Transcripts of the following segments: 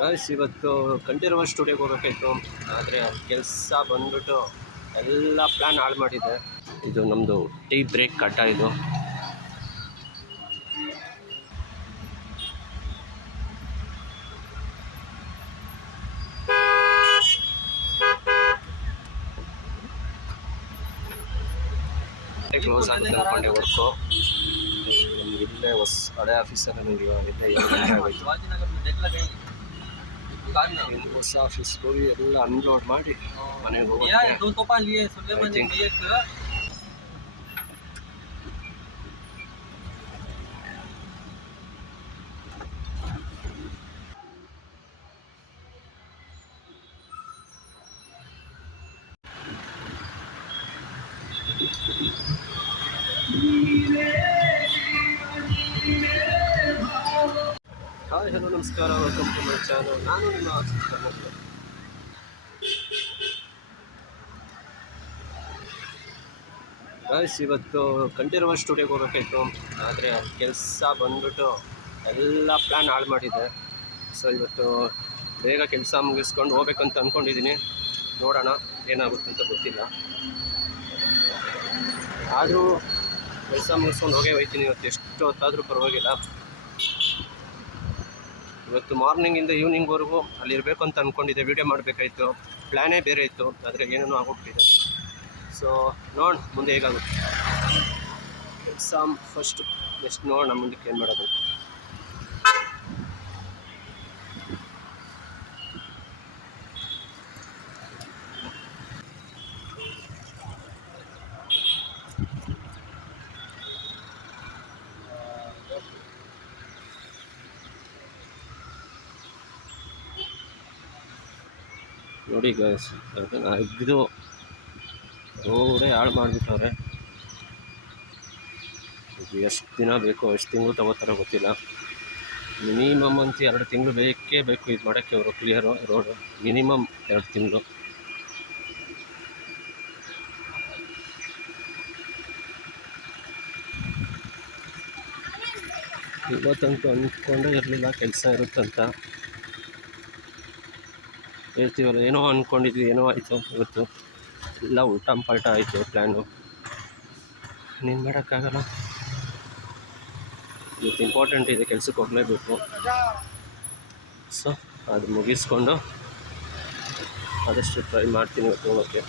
Guys ಇವತ್ತು ಕಂಠೀರವ ಸ್ಟುಡಿಯೋಗೆ ಹೋಗಬೇಕಾಯ್ತು. ಆದರೆ ಕೆಲಸ ಬಂದ್ಬಿಟ್ಟು ಎಲ್ಲ ಪ್ಲ್ಯಾನ್ ಹಾಳು ಮಾಡಿದೆ. ಇದು ನಮ್ಮದು ಟೀ ಬ್ರೇಕ್ ಕಟ್ಟ. ಇದು ಕ್ಲೋಸ್ ಆಗುತ್ತೆ ಅಂದ್ಕೊಂಡೆ ವರ್ಕು. ಇಲ್ಲೇ ಹಳೆ ಆಫೀಸಲ್ಲಿ ನನಗೆ ಹೊಸ ಆಫೀಸ್ಗೆ ಹೋಗಿ ಎಲ್ಲ ಅನ್ಲೋಡ್ ಮಾಡಿ ಮನೆಗೆ ಹೋಗಿ. ಹಾಯ್ ಹಲೋ ನಮಸ್ಕಾರ, ವೆಲ್ಕಮ್ ಟು ಮೈ ಚಾನಲ್. ನಾನು ನಿಮ್ಮ ಗೈಸ್ ಇವತ್ತು ಕಂಠೀರವ ಸ್ಟುಡಿಯೋಗೆ ಹೋಗಬೇಕಾಯ್ತು. ಆದರೆ ಕೆಲಸ ಬಂದ್ಬಿಟ್ಟು ಎಲ್ಲ ಪ್ಲ್ಯಾನ್ ಹಾಳು ಮಾಡಿದೆ. ಸೊ ಇವತ್ತು ಬೇಗ ಕೆಲಸ ಮುಗಿಸ್ಕೊಂಡು ಹೋಗ್ಬೇಕಂತ ಅಂದ್ಕೊಂಡಿದ್ದೀನಿ. ನೋಡೋಣ ಏನಾಗುತ್ತೆ ಅಂತ ಗೊತ್ತಿಲ್ಲ. ಆದರೂ ಕೆಲಸ ಮುಗಿಸ್ಕೊಂಡು ಹೋಗ್ತೀನಿ. ಇವತ್ತು ಎಷ್ಟು ಹೊತ್ತಾದರೂ ಪರವಾಗಿಲ್ಲ. ಇವತ್ತು ಮಾರ್ನಿಂಗಿಂದ ಈವ್ನಿಂಗ್ವರೆಗೂ ಅಲ್ಲಿರಬೇಕು ಅಂತ ಅಂದ್ಕೊಂಡಿದ್ದೆ. ವೀಡಿಯೋ ಮಾಡಬೇಕಾಯ್ತು, ಪ್ಲ್ಯಾನೇ ಬೇರೆ ಇತ್ತು. ಆದರೆ ಏನೇನೋ ಆಗೋಗ್ಬಿಟ್ಟಿದೆ. ಸೊ ನೋಡೋಣ ಮುಂದೆ ಹೇಗಾಗುತ್ತೆ. ಎಕ್ಸಾಮ್ ಫಸ್ಟು, ಎಷ್ಟು ನೋಡೋಣ ಮುಂದಕ್ಕೆ ಏನು ಮಾಡೋದು. ನೋಡಿ ಗೈಸ್, ಇದು ರೋಡೇ ಹಾಳು ಮಾಡಿಬಿಟ್ಟವ್ರೆ. ಎಷ್ಟು ದಿನ ಬೇಕು, ಎಷ್ಟು ತಿಂಗಳು ತಗೋತಾರೋ ಗೊತ್ತಿಲ್ಲ. ಮಿನಿಮಮ್ ಅಂತ 2 ತಿಂಗಳು ಬೇಕೇ ಬೇಕು ಇದು ಮಾಡೋಕ್ಕೆ. ಅವರು ಕ್ಲಿಯರು ರೋಡು ಮಿನಿಮಮ್ 2 ತಿಂಗಳು. ಇವತ್ತಂತೂ ಅಂದ್ಕೊಂಡೇ ಇರಲಿಲ್ಲ ಕೆಲಸ ಇರುತ್ತಂತ. ಹೇಳ್ತೀವಲ್ಲ, ಏನೋ ಅಂದ್ಕೊಂಡಿದ್ವಿ, ಏನೋ ಆಯಿತು. ಇವತ್ತು ಎಲ್ಲ ಉಲ್ಟಾ ಪಲ್ಟಾ ಆಯಿತು ಪ್ಲ್ಯಾನು. ನೀನು ಮಾಡೋಕ್ಕಾಗಲ್ಲ. ಇವತ್ತು ಇಂಪಾರ್ಟೆಂಟ್ ಇದೆ, ಕೆಲಸಕ್ಕೆ ಹೋಗಲೇಬೇಕು. ಸೊ ಅದು ಮುಗಿಸ್ಕೊಂಡು ಆದಷ್ಟು ಟ್ರೈ ಮಾಡ್ತೀನಿ ಇವತ್ತು ಹೋಗೋಕ್ಕೆ.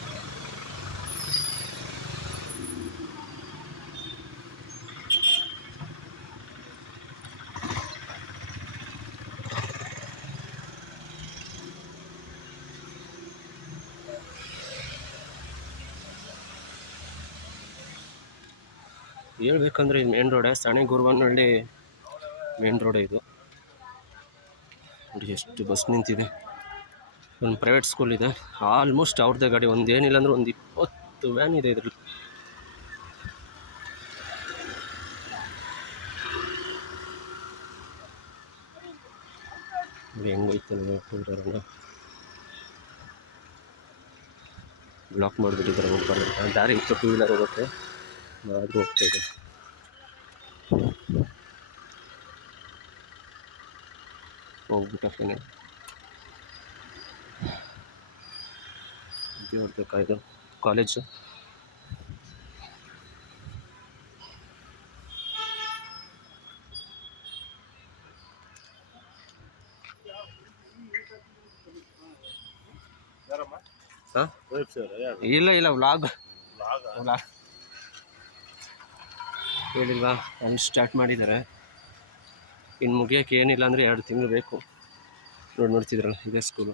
ಹೇಳ್ಬೇಕಂದ್ರೆ ಇದು ಮೇನ್ ರೋಡೇ, ಸಾಣೆ ಗುರುವನಹಳ್ಳಿ ಮೇನ್ ರೋಡೇ ಇದು. ನೋಡಿ ಎಷ್ಟು ಬಸ್ ನಿಂತಿದೆ. ಒಂದು ಪ್ರೈವೇಟ್ ಸ್ಕೂಲ್ ಇದೆ, ಆಲ್ಮೋಸ್ಟ್ ಅವ್ರದ್ದೇ ಗಾಡಿ. ಒಂದೇನಿಲ್ಲ ಅಂದ್ರೆ ಒಂದು 20 ವ್ಯಾನ್ ಇದೆ ಇದರಲ್ಲಿ. ಹೆಂಗೈತೆ ನೋಡ್ಕೊಂಡ್ರೆ ಬ್ಲಾಕ್ ಮಾಡಿಬಿಟ್ಟಿದ್ದಾರೆ. ಹೋಗ್ಬಾರ್ದು ದಾರಿ ಇತ್ತು, 2 ವೀಲರ್ ಹೋಗುತ್ತೆ, ಆದರೂ ಹೋಗ್ತಾಯಿದೆ. ಹೋಗ್ಬಿಟ್ಟ ಫೈನಲ್. ಇದು ನೋಡ್ಬೇಕಾಯ್ತು ಕಾಲೇಜು. ಹಾಂ ಇಲ್ಲ ವ್ಲಾಗ್ ಹೇಳಿಲ್ವಾ, ಅಲ್ಲಿ ಸ್ಟಾರ್ಟ್ ಮಾಡಿದ್ದಾರೆ. ಇನ್ನು ಮುಗಿಯೋಕ್ಕೆ ಏನಿಲ್ಲ ಅಂದರೆ 2 ತಿಂಗಳು ಬೇಕು. ನೋಡ್ತಿದ್ರಲ್ಲ, ಇದೇ ಸ್ಕೂಲು.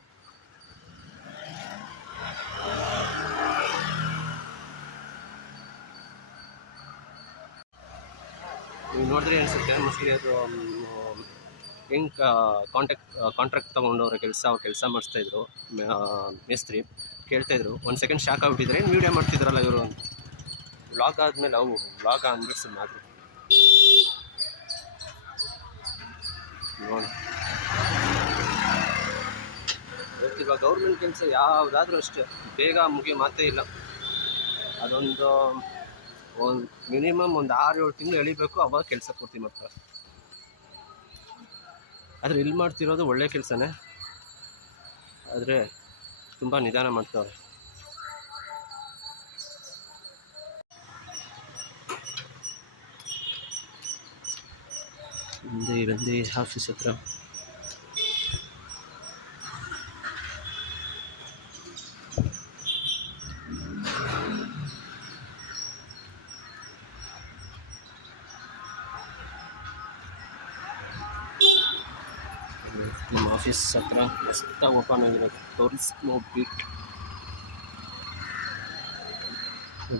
ನೀವು ನೋಡಿದ್ರೆ ಅನಿಸುತ್ತೆ ಮೋಸ್ಟ್ಲಿ ಅದು ಹೆಂಗೆ ಕಾಂಟ್ರಾಕ್ಟ್ ತೊಗೊಂಡವ್ರ ಅವ್ರು ಕೆಲಸ ಮಾಡಿಸ್ತಾಯಿದ್ರು. ಮೇಸ್ತ್ರಿ ಕೇಳ್ತಾಯಿದ್ರು. 1 ಸೆಕೆಂಡ್ ಶಾಕ್ ಆಗಿಬಿಟ್ಟಿದ್ರೆ, ಏನು ವೀಡಿಯೋ ಮಾಡ್ತಿದ್ರಲ್ಲ ಇವರು ಅಂತ. ವ್ಲಾಗ್ ಆದಮೇಲೆ ಅವು ವ್ಲಾಗ್ ಅಂದ್ಬಿಟ್ಟು ಸುಮ್ಮನೆ ನೋಡಿ. ಇವಾಗ ಗೌರ್ಮೆಂಟ್ ಕೆಲಸ ಯಾವುದಾದ್ರೂ ಅಷ್ಟೇ ಬೇಗ ಮುಗಿಯೋ ಮಾತೇ ಇಲ್ಲ. ಅದೊಂದು ಮಿನಿಮಮ್ ಒಂದು 6-7 ತಿಂಗಳು ಎಳಿಬೇಕು, ಅವಾಗ ಕೆಲಸ ಪೂರ್ತಿ ಮಾಡ್ತಾರೆ. ಆದರೆ ಇಲ್ಲಿ ಮಾಡ್ತಿರೋದು ಒಳ್ಳೆ ಕೆಲಸನೇ. ಆದರೆ ತುಂಬ ನಿಧಾನ ಮಾಡ್ತಾವ್ರೆ. ಬಂದು ಆಫೀಸ್ ಹತ್ರ ನಮ್ಮ ಆಫೀಸ್ ಹತ್ರ ಹೊಸ್ದಾಗಿ ಓಪನ್ ಆಗಿರೋದು ಟೋರಿಸ್ ಬೀಟ್.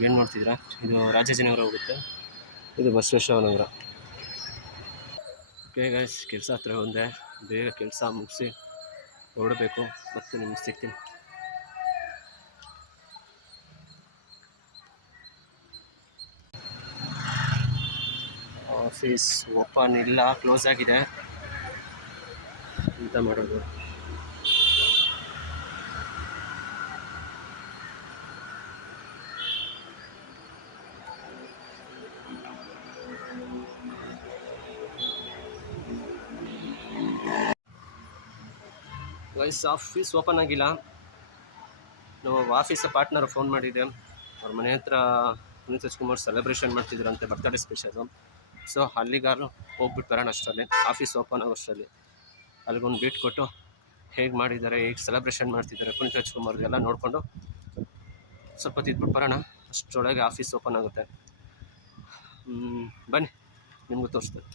ಏನು ಮಾಡ್ತಿದ್ದೀರಾ? ಇದು ರಾಜಾಜಿನಗರ ಹೋಗುತ್ತೆ, ಇದು ಬಸವೇಶ್ವರ ನಗರ. ಓಕೆ ಗೈಸ್, ಕೆಲಸ ಹತ್ರ ಬಂದೆ, ಬೇಗ ಕೆಲಸ ಮುಗಿಸಿ ಹೊರಡಬೇಕು. ಮತ್ತೆ ನಿಮ್ಗೆ ಸಿಗ್ತೀನಿ. ಆಫೀಸ್ ಓಪನ್ ಇಲ್ಲ, ಕ್ಲೋಸ್ ಆಗಿದೆ. ಎಂತ ಮಾಡೋದು? ಗೈಸ್, ಆಫೀಸ್ ಓಪನ್ ಆಗಿಲ್ಲ. ನಾವು ಆಫೀಸ್ ಪಾರ್ಟ್ನರ್ ಫೋನ್ ಮಾಡಿದ್ದೆ, ಅವ್ರ ಮನೆ ಹತ್ರ ಪುನೀತ್ ರಾಜ್ಕುಮಾರ್ ಸೆಲೆಬ್ರೇಷನ್ ಮಾಡ್ತಿದ್ರಂತೆ, ಬರ್ತ್ಡೇ ಸ್ಪೆಷಲು. ಸೊ ಅಲ್ಲಿಗಾರು ಹೋಗ್ಬಿಟ್ಟು ಬರೋಣ ಅಷ್ಟರಲ್ಲಿ, ಆಫೀಸ್ ಓಪನ್ ಆಗೋಷ್ಟರಲ್ಲಿ. ಅಲ್ಲಿಗೊಂದು ಬೀಟ್ ಕೊಟ್ಟು ಹೇಗೆ ಮಾಡಿದ್ದಾರೆ, ಹೇಗೆ ಸೆಲೆಬ್ರೇಷನ್ ಮಾಡ್ತಿದ್ದಾರೆ ಪುನೀತ್ ರಾಜ್ಕುಮಾರ್ಗೆಲ್ಲ ನೋಡಿಕೊಂಡು ಸ್ವಲ್ಪ ತಿದ್ಬಿಟ್ಟು ಬರೋಣ. ಅಷ್ಟರೊಳಗೆ ಆಫೀಸ್ ಓಪನ್ ಆಗುತ್ತೆ. ಬನ್ನಿ, ನಿಮಗೂ ತೋರಿಸ್ತೇನೆ.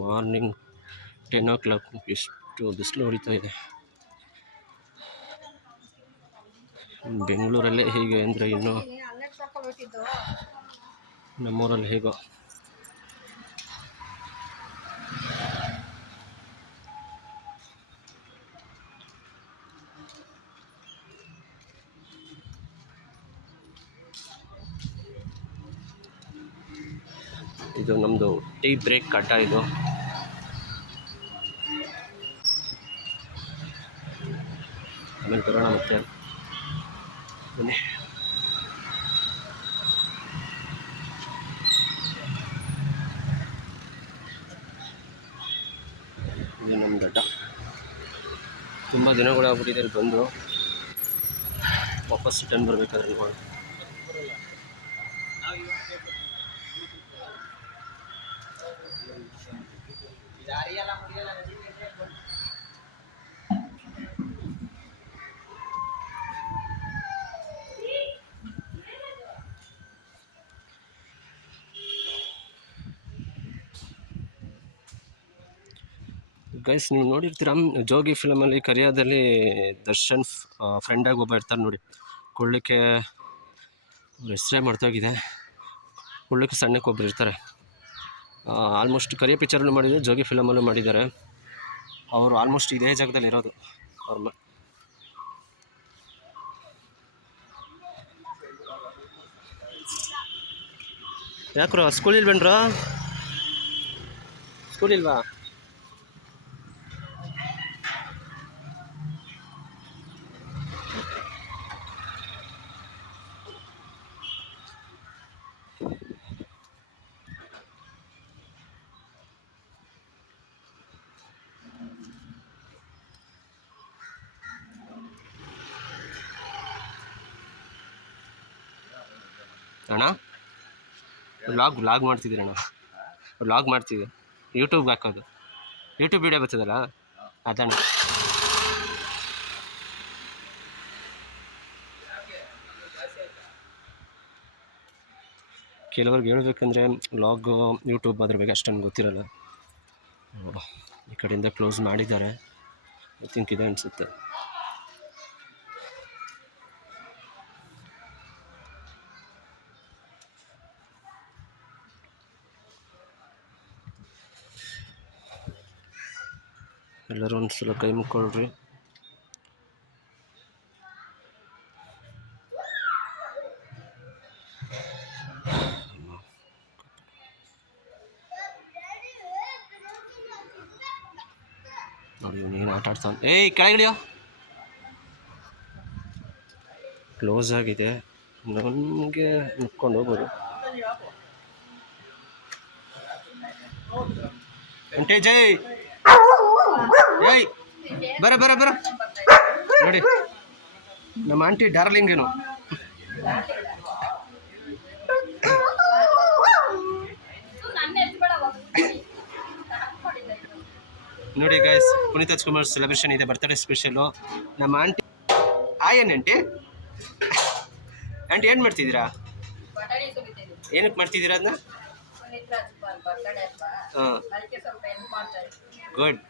ಮಾರ್ನಿಂಗ್ 10 o'clock, ಎಷ್ಟು ಬಿಸಿಲು ಹೊಡಿತಾ ಇದೆ. ಬೆಂಗಳೂರಲ್ಲೇ ಹೀಗೆ ಅಂದರೆ ಇನ್ನು ನಮ್ಮೂರಲ್ಲಿ ಹೇಗೋ. ಇದು ನಮ್ಮದು ಟೀ ಬ್ರೇಕ್ ಕಟ್ಟ. ಇದು ಆಮೇಲೆ ಬರೋಣ ಮತ್ತೆ. ಬನ್ನಿ. ಇದು ನಮ್ಮ ದಡ್ಡ. ತುಂಬ ದಿನಗಳಾಗ್ಬಿಟ್ಟಿದೆ ಇಲ್ಲಿ ಬಂದು. ವಾಪಸ್ ರಿಟರ್ನ್ ಬರಬೇಕಾದ್ರೆ ನೋಡಿ. ಗೈಸ್, ನೀವು ನೋಡಿರ್ತೀರ ಜೋಗಿ ಫಿಲಮಲ್ಲಿ ಕರಿಯಾದಲ್ಲಿ ದರ್ಶನ್ ಫ್ರೆಂಡಾಗಿ ಒಬ್ಬ ಇರ್ತಾರೆ ನೋಡಿ, ಕೊಳ್ಳಿಕ್ಕೆ ಹೆಸರೇ ಮರ್ತೋಗಿದೆ. ಕೊಳ್ಳಿಕ್ಕೆ ಸಣ್ಣಕ್ಕೆ ಒಬ್ಬರು ಇರ್ತಾರೆ. ಆಲ್ಮೋಸ್ಟ್ ಕರಿಯ ಪಿಕ್ಚರಲ್ಲೂ ಮಾಡಿದ್ದಾರೆ, ಜೋಗಿ ಫಿಲಮಲ್ಲೂ ಮಾಡಿದ್ದಾರೆ. ಅವರು ಆಲ್ಮೋಸ್ಟ್ ಇದೇ ಜಾಗದಲ್ಲಿ ಇರೋದು. ಅವ್ರ ಯಾಕ್ರೋ ಸ್ಕೂಲಿಲ್ಲಿ ಬನ್ರೋ? ಸ್ಕೂಲಿಲ್ವಾ? ಅಣ್ಣ ವ್ಲಾಗ್ ಮಾಡ್ತಿದ್ದೀರಣ್ಣ, ವ್ಲಾಗ್ ಮಾಡ್ತಿದ್ದೆ, ಯೂಟ್ಯೂಬ್ಗೆ ಹಾಕೋದು. ಯೂಟ್ಯೂಬ್ ವೀಡಿಯೋ ಬರ್ತದಲ್ಲ ಅದಣ್ಣ. ಕೆಲವ್ರಿಗೆ ಹೇಳ್ಬೇಕಂದ್ರೆ ವ್ಲಾಗ್ ಯೂಟ್ಯೂಬ್ ಅದ್ರ ಬಗ್ಗೆ ಅಷ್ಟೊಂದು ಗೊತ್ತಿರಲ್ಲ. ಈ ಕಡೆಯಿಂದ ಕ್ಲೋಸ್ ಮಾಡಿದ್ದಾರೆ, ಐ ಥಿಂಕ್ ಇದೆ ಅನಿಸುತ್ತೆ. ಎಲ್ಲರೂ ಒಂದು ಸಲ ಕೈ ಮುಕ್ಕೊಳ್ರಿ. ಆಟ ಆಡ್ತಾನೆ. ಏಯ್ ಕೆಳಗಿಳಿಯೋ. ಕ್ಲೋಸ್ ಆಗಿದೆ, ನನಗೆ ನಿಂತ್ಕೊಂಡು ಹೋಗ್ಬೋದು. ಅಂಟೆ ಜೈ ಏಯ್ ಬರ ಬರ ಬರ ನೋಡಿ ನಮ್ಮ ಆಂಟಿ ಡಾರ್ಲಿಂಗ್ ಏನು. ನೋಡಿ ಗೈಸ್, ಪುನೀತ್ ರಾಜ್ಕುಮಾರ್ ಸೆಲೆಬ್ರೇಷನ್ ಇದೆ, ಬರ್ತ್ಡೇ ಸ್ಪೆಷಲು. ನಮ್ಮ ಆಂಟಿ ಆಯನ್ ಆಂಟಿ ಆಂಟಿ ಏನು ಮಾಡ್ತಿದ್ದೀರಾ? ಏನಕ್ಕೆ ಮಾಡ್ತಿದ್ದೀರಾ ಅದನ್ನ? ಹಾಂ, ಗುಡ್.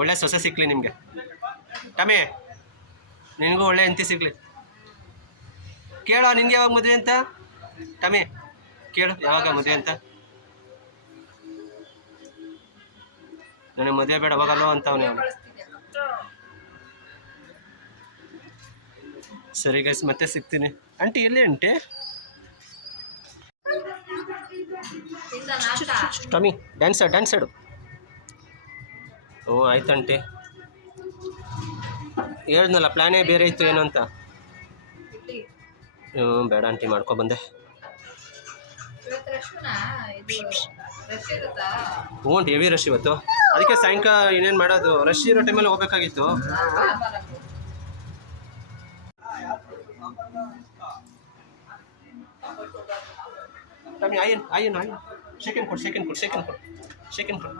ಒಳ್ಳೆ ಸೊಸೆ ಸಿಕ್ಕಲಿ ನಿಮಗೆ ಟಮೆ, ನಿನಗೂ ಒಳ್ಳೆ ಹೆಂಡತಿ ಸಿಗಲಿ. ಕೇಳೋ ನಿನ್ಗೆ ಯಾವಾಗ ಮದುವೆ ಅಂತ ಟಮೆ, ಕೇಳು ಯಾವಾಗ ಮದುವೆ ಅಂತ. ನನಗೆ ಮದುವೆ ಬೇಡ ಹೋಗಲ್ವ ಅಂತ ಅವನು. ಸರಿ ಗೈಸ್, ಮತ್ತೆ ಸಿಗ್ತೀನಿ. ಆಂಟಿ ಎಲ್ಲಿ ಆಂಟಿ? ಟಮಿ ಡ್ಯಾನ್ಸ್ ಆಡು. ಹ್ಞೂ ಆಯ್ತು ಆಂಟಿ. ಹೇಳಿದ್ನಲ್ಲ ಪ್ಲ್ಯಾನೇ ಬೇರೆ ಇತ್ತು ಏನು ಅಂತ. ಹ್ಞೂ ಬೇಡ ಆಂಟಿ, ಮಾಡ್ಕೊಬಂದೆ. ಹ್ಞೂ ಆಂಟಿ, ಹೆವಿ ರಶ್ ಇವತ್ತು. ಅದಕ್ಕೆ ಸಾಯಂಕಾಲ ಇನ್ನೇನು ಮಾಡೋದು, ರಶ್ ಇರೋ ಟೈಮಲ್ಲಿ ಹೋಗ್ಬೇಕಾಗಿತ್ತು. ಟಮಿ ಆಯನ್ ಸೆಕೆಂಡ್ ಕೊಡು.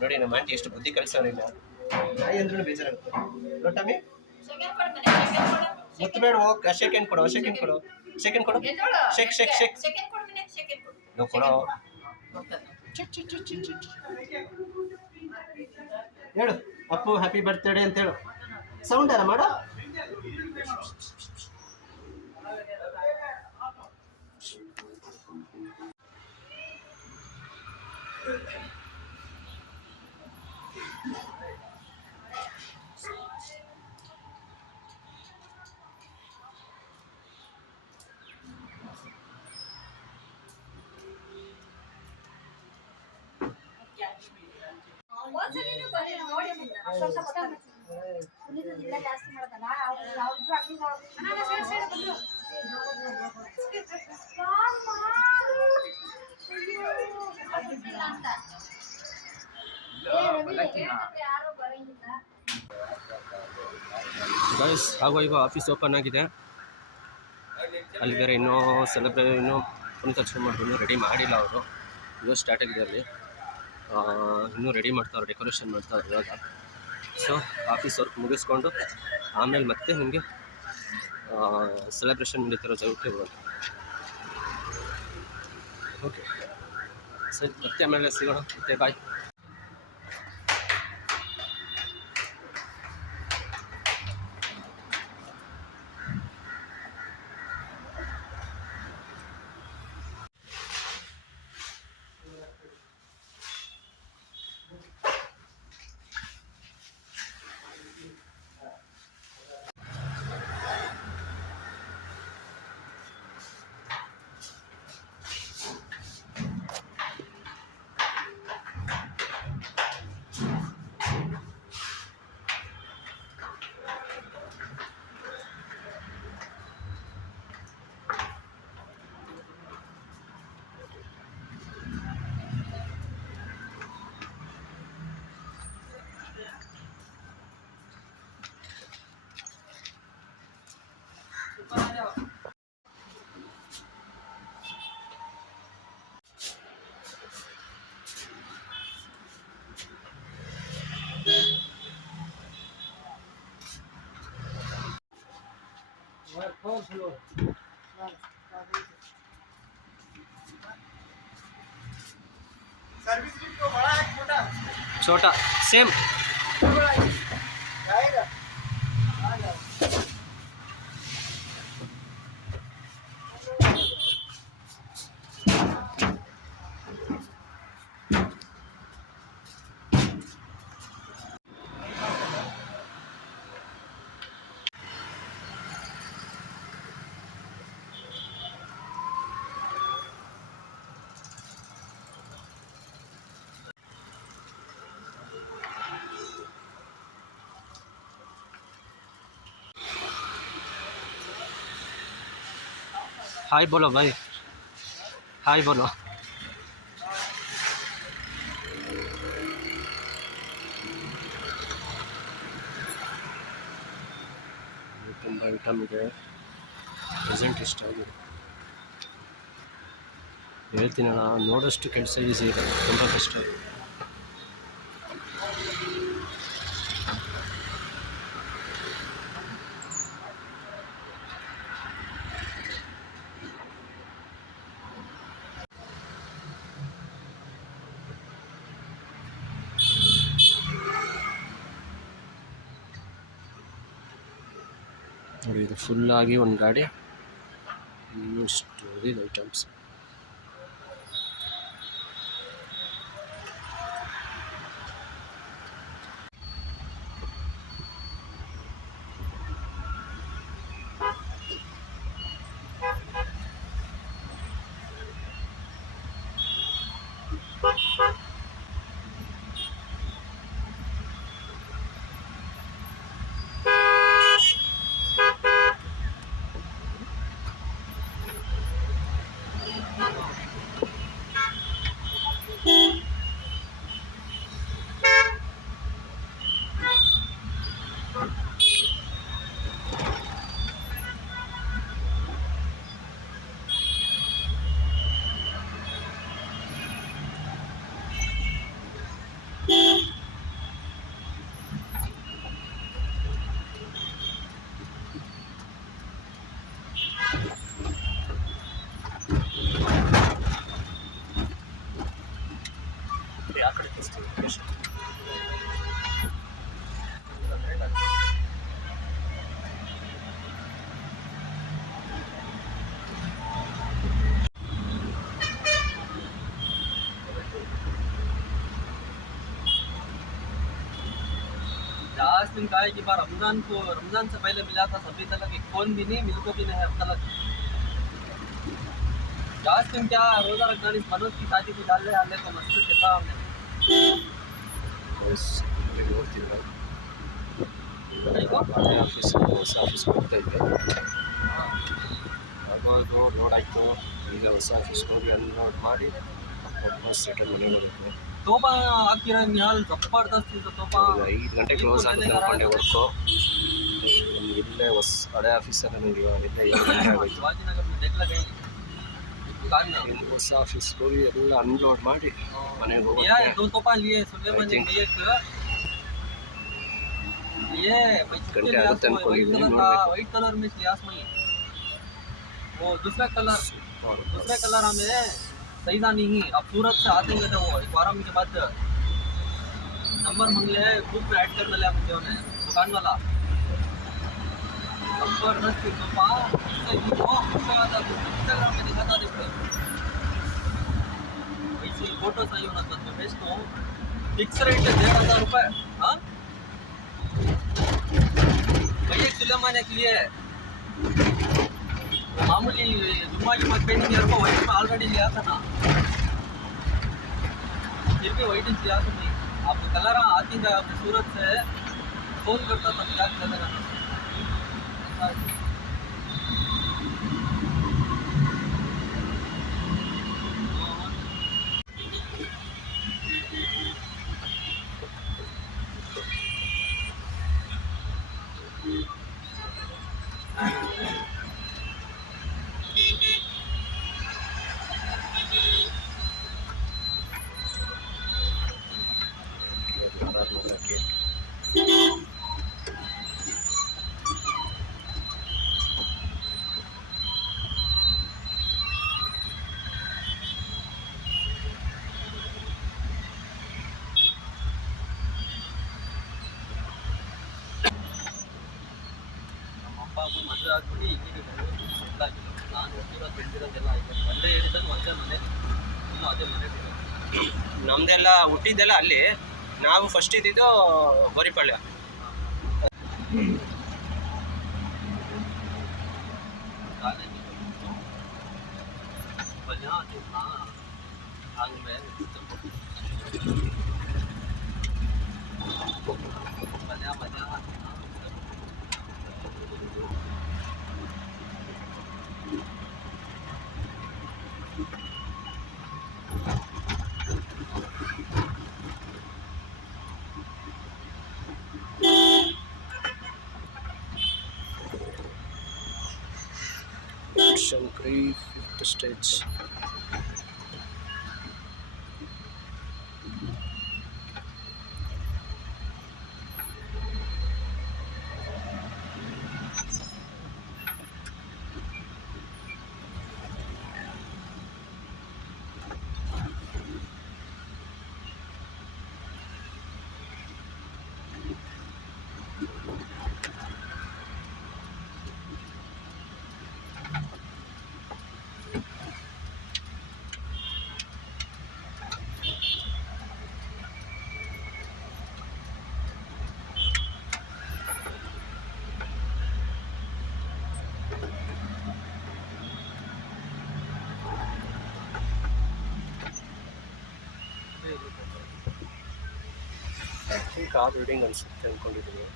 ನೋಡಿ ನಮ್ಮ ಆಂಟಿ ಎಷ್ಟು ಬುದ್ಧಿ ಕಲಿಸೋರಿಲ್ಲ. ಆಯ್ ಅಂದ್ರೂ ಬೇಜಾರಾಗುತ್ತೆ. ಟಮಿ ಮುತ್ತಬೇಡ, ಹೋಗಿ ಸೆಕೆಂಡ್ ಕೊಡು. ಕೊಡೋ. ಹೇಳು ಅಪ್ಪು ಹ್ಯಾಪಿ ಬರ್ತ್ಡೇ ಅಂತ ಹೇಳು. ಸೌಂಡ್ ಯಾರ ಮಾಡು. ಗೈಸ್, ಹಾಗೂ ಈಗ ಆಫೀಸ್ ಓಪನ್ ಆಗಿದೆ. ಅಲ್ಲಿ ಬೇರೆ ಇನ್ನೂ ಇನ್ನೂ ಪುನೀತ್ ರಾಜ್ಕುಮಾರ್ ಇನ್ನೂ ರೆಡಿ ಮಾಡಿಲ್ಲ ಅವರು. ಇನ್ನೂ ಸ್ಟಾರ್ಟ್ ಆಗಿದೆ ಅಲ್ಲಿ, ಇನ್ನೂ ರೆಡಿ ಮಾಡ್ತಾರೆ, ಡೆಕೋರೇಷನ್ ಮಾಡ್ತಾರೆ ಇವಾಗ. ಸೊ ಆಫೀಸ್ ವರ್ಕ್ ಮುಗಿಸ್ಕೊಂಡು ಆಮೇಲೆ ಮತ್ತೆ ನಿಮಗೆ ಸೆಲೆಬ್ರೇಷನ್ ನಡೀತಿರೋ ಜಾಗಕ್ಕೆ ಹೋಗೋದು. ಓಕೆ ಸರಿ, ಮತ್ತೆ ಆಮೇಲೆ ಸಿಗೋಣ. ಮತ್ತೆ ಬಾಯ್. छोटा सेम हाय बोलो भाई, हाय बोलो. ತುಂಬ ಐಟಮ್ ಇದೆ. ಪ್ರೆಸೆಂಟ್ ಇಷ್ಟ ಆಗಿದೆ ಹೇಳ್ತೀನಲ್ಲ, ನೋಡೋಷ್ಟು ಕೆಲಸ ಈಸಿ ಇದೆ, ತುಂಬ ಕಷ್ಟ ಇದೆ. ನೋಡಿ, ಇದು ಫುಲ್ಲಾಗಿ ಒಂದು ಗಾಡಿ ಇಷ್ಟು ಇದೆ ಐಟಮ್ಸ್. लास्ट दिन कहा है कि बार रमजान से पहले मिला था, सभी तक एक फोन भी नहीं, मिलको भी नहीं है अब तक. लास्ट दिन क्या रोजा रखना, मनोज की शादी को डाल रहे तो मस्त कहता हमने. ಹಳೆ ಆಫೀಸ್ ಹೊಸ ಆಫೀಸ್ ಹೋಗ್ತಾ ಇದ್ದೆ, ಅವಾಗ ಲೋಡ್ ಆಯಿತು. ಈಗ ಹೊಸ ಆಫೀಸ್ಗೆ ಹೋಗಿ ಅನ್ಲೋಡ್ ಮಾಡಿ ವಾಪಸ್ ರಿಟರ್ನ್ ಮನೆಗೆ ಹೋಗಬೇಕು. तोहफा आखिर निहाल जबरदस्त थी. तो तोहफा 5 ಗಂಟೆ ಕ್ಲೋಸ್ ಆಗುತ್ತೆ ಅಂದ್ಕೊಂಡೆ ವರ್ಕು. ನಮ್ಗೆ ಇಲ್ಲೇ ಹಳೆ ಆಫೀಸಲ್ಲಿ ನನಗೆ ಇಲ್ಲೇ 7 ಗಂಟೆ ಆಗೋಯ್ತು. शिवाजीनगर में देख लगे दुकान में. ಇನ್ನು ಹೊಸ ಆಫೀಸ್ಗೆ ಹೋಗಿ ಎಲ್ಲ ಅನ್ಲೋಡ್ ಮಾಡಿ ಮನೆಗೆ या ಹೋಗೋಕ್ಕೆ 2 तोहफा लिए सुलेमान ने लिए ये घंटे आते हैं कोई नहीं, व्हाइट कलर में लियास में वो दूसरा कलर हमें सही था नहीं. अब सूरत से आते हैं वो एक वारम के बाद नंबर मंगले ग्रुप में ऐड करने लिया मुझे उन्हें दुकान वाला. जबरदस्त तोहफा इंस्टाग्राम में दिखाता देखो. वैसे फोटो सही होना तो भेज तो फिक्स रेट है 1,500 रुपये. हाँ भैया सुलेमान के लिए मामूली जुम्मा पेंटिंग यार को वाइट में ऑलरेडी लिया था ना, फिर भी वाइट लिया तो नहीं. आपको कलर आती है आपने सूरत से फोन करता था क्या कलर है. ಮದುವೆ ಆಗ್ಬಿಟ್ಟು ಈಗೀಗ ಸೆಟ್ಲ್ ಆಗಿಲ್ಲ. ನಾನು ಹೋಗಿರೋದು ಬೆಳೆದಿರೋದೆಲ್ಲ ಆಯ್ತು. ಒಂದೇ ಹೇಳಿದಾಗ ಒಂದೇ ಮನೆ, ಇನ್ನೂ ಅದೇ ಮನೆ. ನಮ್ಮದೆಲ್ಲ ಹುಟ್ಟಿದ್ದೆಲ್ಲ ಅಲ್ಲಿ. ನಾವು ಫಸ್ಟ್ ಇದ್ದಿದ್ದು Goripalya. Shankari 5th stage. Car building ಅನ್ಸುತ್ತೆ ಅಂದ್ಕೊಂಡಿದ್ದೀನಿ.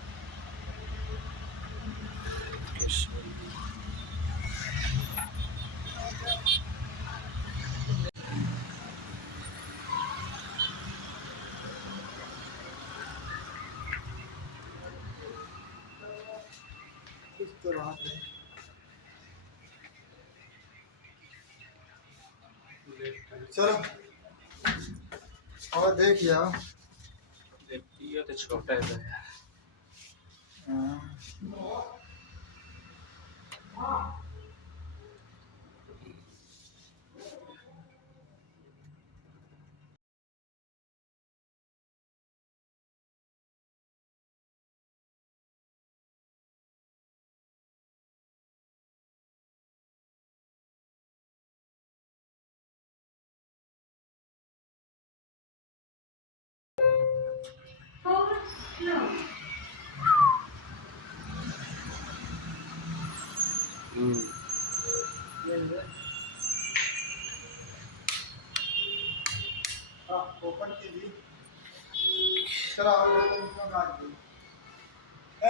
चलो और देख यार ये तो छोटा है. ओपन कीजिए सर और इसमें काट दो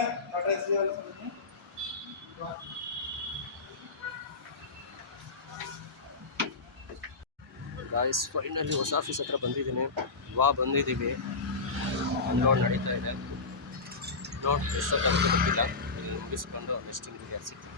एड्रेस वाला समझिए ಗಾಯ್ಸ್ ಫೈನಲಿ ಹೊಸ ಆಫೀಸ್ ಹತ್ರ ಬಂದಿದ್ದೀನಿ. ಬಂದಿದ್ದೀವಿ. ಲೋಡ್ ನಡೀತಾ ಇದೆ. ಲೋಡ್ ಎಷ್ಟೊತ್ತಾಗುತ್ತೆ ಗೊತ್ತಿಲ್ಲ. ಇಲ್ಲಿ ಮುಗಿಸ್ಕೊಂಡು ಲಿಸ್ಟಿಂಗ್ ಯಾರು ಸಿಗ್ತೀವಿ.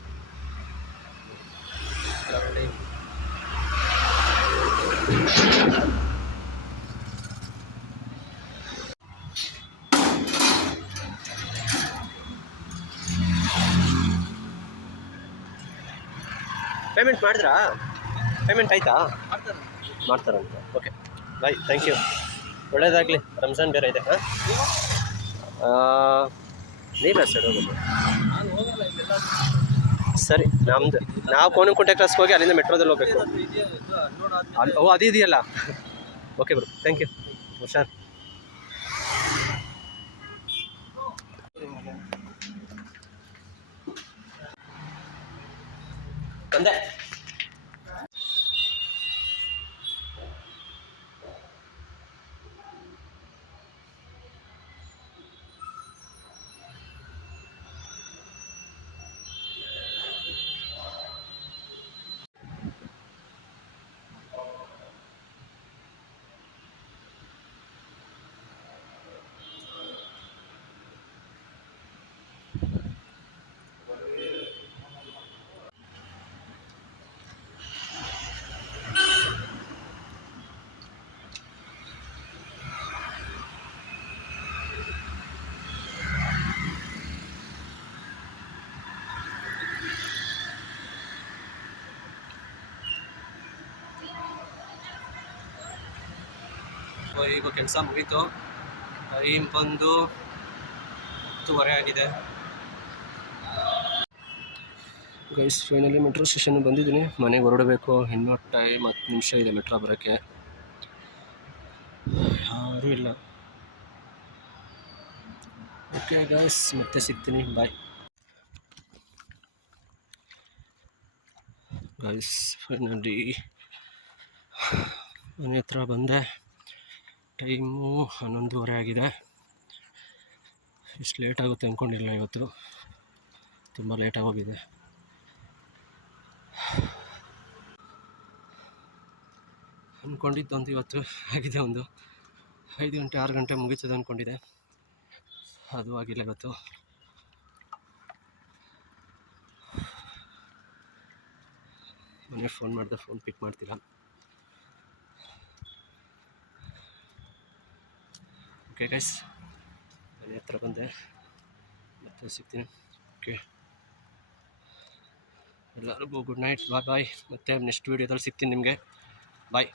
ಪೇಮೆಂಟ್ ಮಾಡಿದ್ರಾ? ಪೇಮೆಂಟ್ ಆಯಿತಾ? ಮಾಡ್ತಾರಂತೆ. Okay bye, thank you. ಒಳ್ಳೇದಾಗಲಿ. ರಂಜಾನ್ ಬೇರೆ ಇದೆ. ನೀವೇ ಸರ್ ಹೋಗೋದು? ನಾನು ಹೋಗಲ್ಲ ಇಲ್ಲೆಲ್ಲ. ಸರಿ, ನಮ್ದು ನಾವು ಕೋಣಂಕುಂಟೆ ಕ್ಲಾಸ್ಗೆ ಹೋಗಿ ಅಲ್ಲಿಂದ ಮೆಟ್ರೋದಲ್ಲಿ ಹೋಗ್ಬೇಕು. ಓ ಅದು ಇದೆಯಲ್ಲ. Okay bro, thank you. ಹುಷಾರ್. ತಂದೆ ಈಗ ಕೆಲಸ ಮುಗೀತು. ಟೈಮ್ ಬಂದು 10:30 ಆಗಿದೆ. ಗೈಸ್ ಫೈನಲಿ ಮೆಟ್ರೋ ಸ್ಟೇಷನ್ಗೆ ಬಂದಿದ್ದೀನಿ. ಮನೆಗೆ ಹೊರಡಬೇಕು. ಇನ್ನೂ ಟೈಮ್ 10 ನಿಮಿಷ ಇದೆ ಮೆಟ್ರೋ ಬರೋಕ್ಕೆ. ಯಾರೂ ಇಲ್ಲ. ಓಕೆ ಗೈಸ್, ಮತ್ತೆ ಸಿಗ್ತೀನಿ. Bye guys. ಫೈನಲಿ ಮನೆ ಹತ್ರ ಬಂದೆ. ಟೈಮು 11:30 ಆಗಿದೆ. ಇಷ್ಟು ಲೇಟ್ ಆಗುತ್ತೆ ಅಂದ್ಕೊಂಡಿಲ್ಲ. ಇವತ್ತು ತುಂಬ ಲೇಟ್ ಆಗೋಗಿದೆ. ಅಂದ್ಕೊಂಡಿದ್ದೊಂದು ಇವತ್ತು ಆಗಿದೆ. ಒಂದು 5 ಗಂಟೆ 6 ಗಂಟೆ ಮುಗೀತದೆ ಅಂದ್ಕೊಂಡಿದ್ದೆ. ಅದು ಆಗಿಲ್ಲ ಇವತ್ತು. ಮನೆ ಫೋನ್ ಮಾಡಿದೆ, ಫೋನ್ ಪಿಕ್ ಮಾಡ್ತೀರಾ. ಓಕೆ ಗೈಸ್, ಮನೆ ಹತ್ರ ಬಂದೆ, ಮತ್ತೆ ಸಿಗ್ತೀನಿ. ಓಕೆ, ಎಲ್ಲರಿಗೂ ಗುಡ್ ನೈಟ್, ಬಾಯ್. ಮತ್ತೆ ನೆಕ್ಸ್ಟ್ ವೀಡಿಯೋದಲ್ಲಿ ಸಿಗ್ತೀನಿ ನಿಮಗೆ. ಬಾಯ್.